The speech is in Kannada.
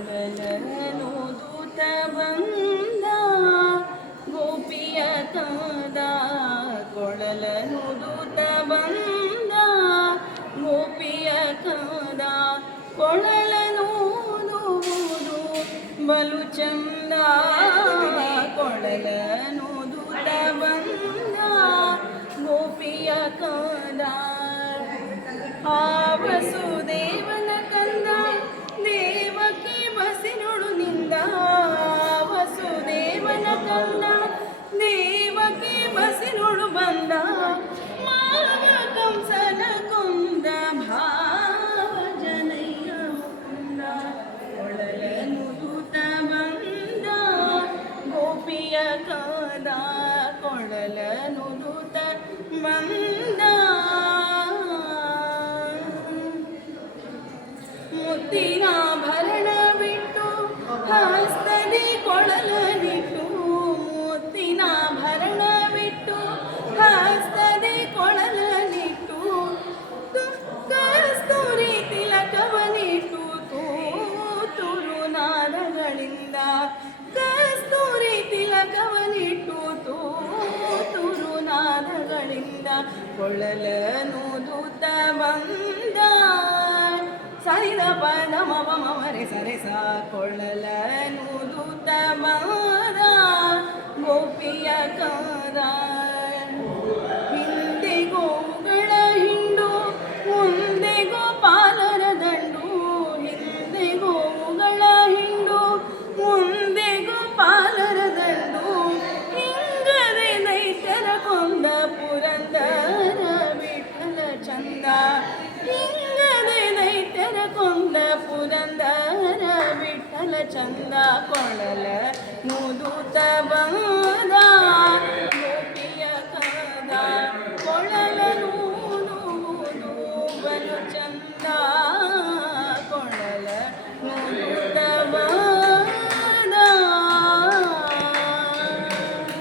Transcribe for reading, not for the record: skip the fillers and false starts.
ಕೊಳಲನು ದೂತ ಬಂದ ಗೋಪಿಯ ಕಂದ, ಕೊಳಲನು ದೂತ ಬಂದ ಗೋಪಿಯ ಕಂದ, ಕೊಳಲನು ಊದುವುದು ಬಲು ಚಂದ, ಕೊಳಲನು ದೂತ ಬಂದ ಗೋಪಿಯ ಕಂದ. ಆ ವಸುದೇವನ ಕಂದ ದೇವಕಿ ಬಸಿನುಡು ನಿಂದ, ವಸುದೇವನ ಕಂದ ದೇವಕಿ ಬಸಿನುಡು ಬಂದ, ಮಾವ ಕಂಸನ ಕೊಂದ ಭಾವಜನಯ್ಯ ಮುಕುಂದ, ಕೊಳಲನು ದೂತ ಬಂದ ಗೋಪಿಯ ಕಂದ, ಕೊಳಲನು ದೂತ ಬಂದ. ಮುತ್ತಿನಾಭರಣ ಬಿಟ್ಟು ಹಸ್ತದಿ ಕೊಳಲನಿಟ್ಟು, ಮುತ್ತಿನಾಭರಣ ಬಿಟ್ಟು ಹಸ್ತದಿ ಕೊಳಲನಿಟ್ಟು, ಕಸ್ತೂರಿ ತಿಲಕವನಿಟ್ಟು ತೂತುರು ನಾದಗಳಿಂದ, ಕಸ್ತೂರಿ ತಿಲಕವನಿಟ್ಟು ತೂತುರು ನಾದಗಳಿಂದ, ಕೊಳಲನು ದೂತ ಬಂದ. ಸರಿದ ಪದ ಮಮ ಮರೆ ಸರೆ ಸ, ಕೊಳಲನು ದೂತ ಬಂದ ಗೋಪಿಯ ಕಂದ. ಹಿಂದೆ ಗೋವುಗಳ ಹಿಂಡು ಮುಂದೆ ಗೋಪಾಲರ ದಂಡು, ಹಿಂದೆ ಗೋವುಗಳ ಹಿಂಡು ಮುಂದೆ ಗೋಪಾಲರ ದಂಡು, ಹಿಂಗದೆ ದೈತ್ಯರ ಕೊಂದ ಪುರಂದರ ವಿಠಲ ಚಂದ, ಹಿಂಗದೆ ದೈತ್ಯರ ಕೊಂದ ಪುರಂದರ ವಿಠಲ ಚಂದ, ಕೊಳಲನು ದೂತ ಬಂದ